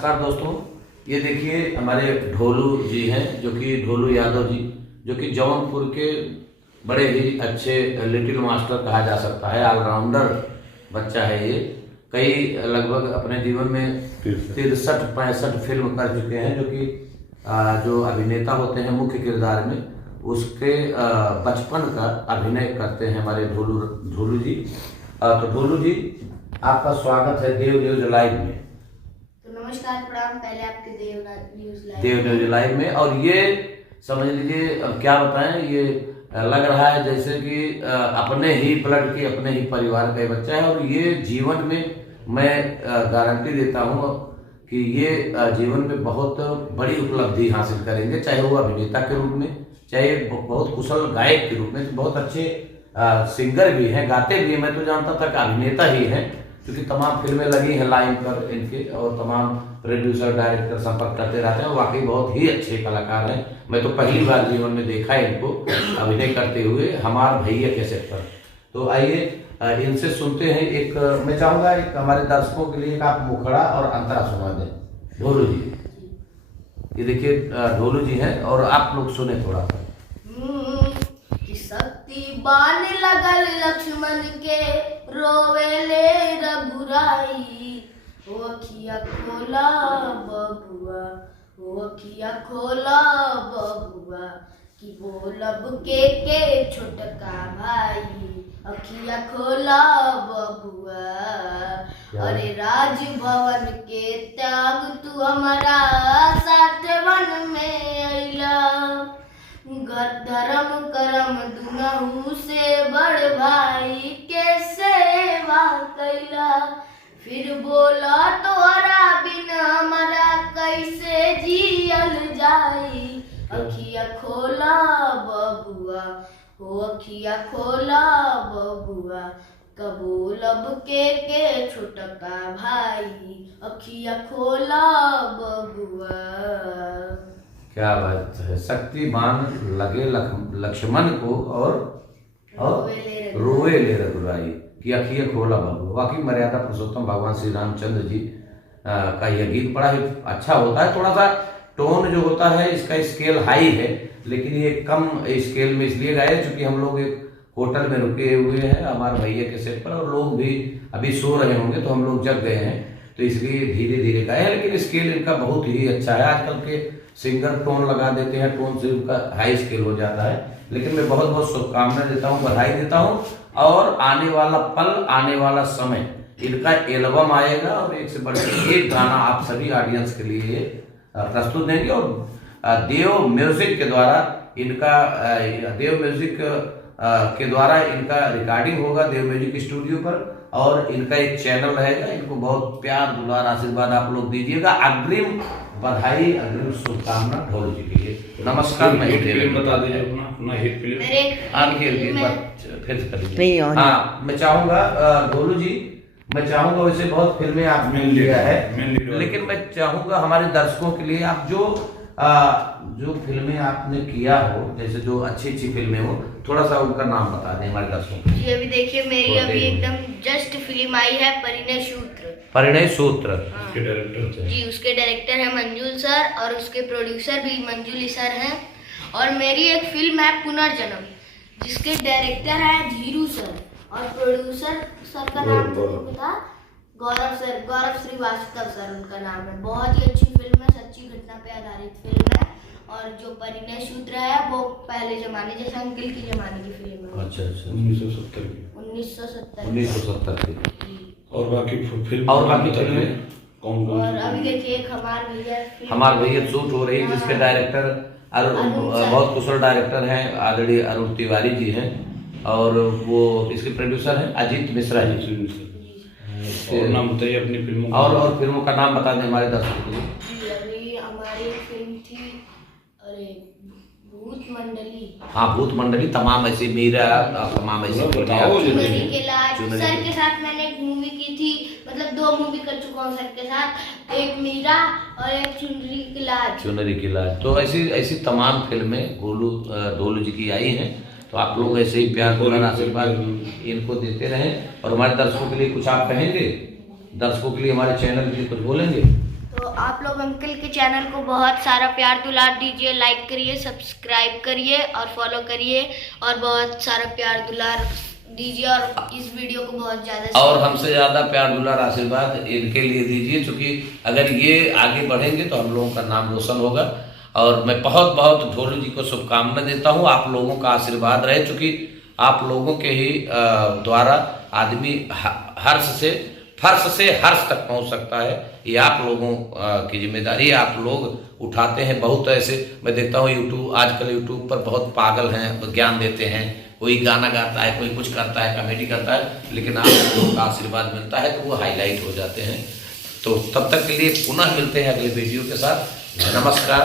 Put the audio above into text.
नमस्कार दोस्तों, ये देखिए हमारे ढोलू जी हैं जो कि ढोलू यादव जी, जो कि जौनपुर के बड़े ही अच्छे लिटिल मास्टर कहा जा सकता है। ऑलराउंडर बच्चा है ये। कई लगभग अपने जीवन में 63-65 फिल्म कर चुके हैं, जो कि जो अभिनेता होते हैं मुख्य किरदार में उसके बचपन का अभिनय करते हैं हमारे ढोलू जी। तो ढोलू जी, आपका स्वागत है देव न्यूज लाइव में। नमस्कार, प्रणाम। पहले आपके देव न्यूज लाइव में। और ये समझ लीजिए, अब क्या बताएं, ये लग रहा है जैसे कि अपने ही ब्लड के, अपने ही परिवार का बच्चा है। और ये जीवन में मैं गारंटी देता हूँ कि ये जीवन में बहुत बड़ी उपलब्धि हासिल करेंगे, चाहे वो अभिनेता के रूप में, चाहे बहुत कुशल गायक के रूप में। बहुत अच्छे सिंगर भी हैं, गाते भी हैं। मैं तो जानता था कि अभिनेता ही हैं, क्योंकि तमाम फिल्में लगी हैं लाइन पर इनके, और तमाम प्रोड्यूसर डायरेक्टर संपर्क करते रहते हैं। वाकई बहुत ही अच्छे कलाकार हैं। मैं तो पहली बार जीवन में देखा है इनको अभिनय करते हुए हमार भैया के सेट पर। तो आइए इनसे सुनते हैं। एक मैं चाहूँगा एक हमारे दर्शकों के लिए एक आप मुखड़ा और अंतरा सुना दें। ढोलू जी, ये देखिए ढोलू जी हैं और आप लोग सुने थोड़ा सा। शक्ति बाण लगल लक्ष्मण के रोवेले रघुराई, ओ अखिया खोला बबुआ, ओ अखिया खोला बबुआ, कि बोलब के छोटका भाई, अखिया खोला बबुआ। अरे राजभवन के त्याग तू हमारा साथ वन में अइला, धर्म करम दुनहु से बड़ भाई के सेवा कैला। फिर बोला तोरा बिन हमारा कैसे जियल जाई, अखिया खोला बबुआ, हो अखिया खोला बबुआ, कबूलब के छोटका भाई, अखिया खोला बबुआ। क्या बात है। शक्तिमान लगे लक्ष्मण को और रोवे ले रघुराई, कि अखिया खोला बाबू। वाकई मर्यादा पुरुषोत्तम भगवान श्री रामचंद्र जी का यह गीत बड़ा ही अच्छा होता है। थोड़ा सा टोन जो होता है इसका स्केल हाई है, लेकिन ये कम स्केल में इसलिए गाए क्योंकि हम लोग एक होटल में रुके हुए हैं हमारे भैया के सेट पर, और लोग भी अभी सो रहे होंगे, तो हम लोग जग गए हैं, तो इसलिए धीरे धीरे गाए हैं। लेकिन स्केल इनका बहुत ही अच्छा है। आजकल के सिंगर टोन लगा देते हैं, टोन से उनका हाई स्केल हो जाता है। लेकिन मैं बहुत बहुत शुभकामनाएं देता हूँ, बधाई देता हूँ। और आने वाला पल, आने वाला समय, इनका एल्बम आएगा और एक से बढ़कर एक गाना आप सभी ऑडियंस के लिए प्रस्तुत देंगे। और देव म्यूजिक के द्वारा इनका रिकॉर्डिंग होगा देव म्यूजिक स्टूडियो पर, और इनका एक चैनल रहेगा। इनको बहुत प्यार दुलार आशीर्वाद आप लोग दीजिएगा। अग्रिम बधाई, अग्रिम शुभकामना ढोलू जी के लिए। नमस्कार। मैं बता दीजिए अपना हिट फिल्म। हाँ, मैं चाहूंगा ढोलू जी, मैं चाहूंगा वैसे बहुत फिल्में आपने लिया है, लेकिन मैं चाहूंगा हमारे दर्शकों के लिए आप जो फिल्में आपने किया हो, जैसे जो अच्छी फिल्में हो, थोड़ा सा उनका नाम बता दें हमारे दर्शकों को। जी अभी देखिए, मेरी अभी एकदम जस्ट फिल्म आई है परिणय सूत्र। परिणय सूत्र। उसके डायरेक्टर जी, उसके डायरेक्टर है मंजुल सर, और उसके प्रोड्यूसर भी मंजुल सर हैं। और मेरी एक फिल्म है पुनर्जन्म, जिसके डायरेक्टर है धीरू सर, और प्रोड्यूसर सर का नाम तो नहीं पता, गौरव श्रीवास्तव सर उनका नाम है। बहुत ही अच्छी फिल्म है, सच्ची घटना पे आधारित फिल्म है। और जो परिणय सूत्र है वो पहले जमाने, जैसे अंकिल के जमाने की फिल्म है। अच्छा, 1970 की। और बाकी फिल्म कौन? और अभी देखिए एक हमार भैया शूट हो रही है, जिसके डायरेक्टर बहुत कुशल डायरेक्टर हैं, आदरणीय अरुण तिवारी जी हैं, और वो इसके प्रोड्यूसर हैं अजीत मिश्रा जी। और नाम बताइए अपनी फिल्मों और फिल्मों का नाम बता दें हमारे दर्शकों के लिए। अभी हमारी फिल्म थी, अरे भूत मंडली। हाँ, भूत मंडली, तमाम ऐसी मीरा, तमाम ऐसी चुनरी के लाज। सर के साथ मैंने एक मूवी की थी, मतलब 2 मूवी कर चुका हूँ सर के साथ, एक मीरा और एक चुनरी की लाज। तो ऐसी तमाम फिल्में ढोलू जी की आई हैं। तो आप लोग ऐसे ही प्यार दुलार आशीर्वाद इनको देते रहें। और हमारे दर्शकों के लिए कुछ आप कहेंगे? दर्शकों के लिए, हमारे चैनल के लिए कुछ बोलेंगे? तो तो आप लोग अंकल के चैनल को बहुत सारा प्यार दुलार दीजिए, लाइक करिए, सब्सक्राइब करिए और फॉलो करिए और बहुत सारा प्यार दुलार दीजिए और इस वीडियो को बहुत ज़्यादा और हमसे ज़्यादा प्यार दुलार आशीर्वाद इनके लिए दीजिए, क्योंकि अगर ये आगे बढ़ेंगे तो हम लोगों का नाम रोशन होगा। और मैं बहुत बहुत ढोलू जी को शुभकामना देता हूँ, आप लोगों का आशीर्वाद रहे, क्योंकि आप लोगों के ही द्वारा आदमी फर्श से हर्ष तक पहुंच सकता है। ये आप लोगों की जिम्मेदारी आप लोग उठाते हैं। बहुत ऐसे मैं देखता हूँ आजकल यूट्यूब पर बहुत पागल हैं, ज्ञान देते हैं, कोई गाना गाता है, कोई कुछ करता है, कॉमेडी करता है, लेकिन आप लोगों का आशीर्वाद मिलता है तो वो हाईलाइट हो जाते हैं। तो तब तक के लिए पुनः मिलते हैं अगले वीडियो के साथ। नमस्कार।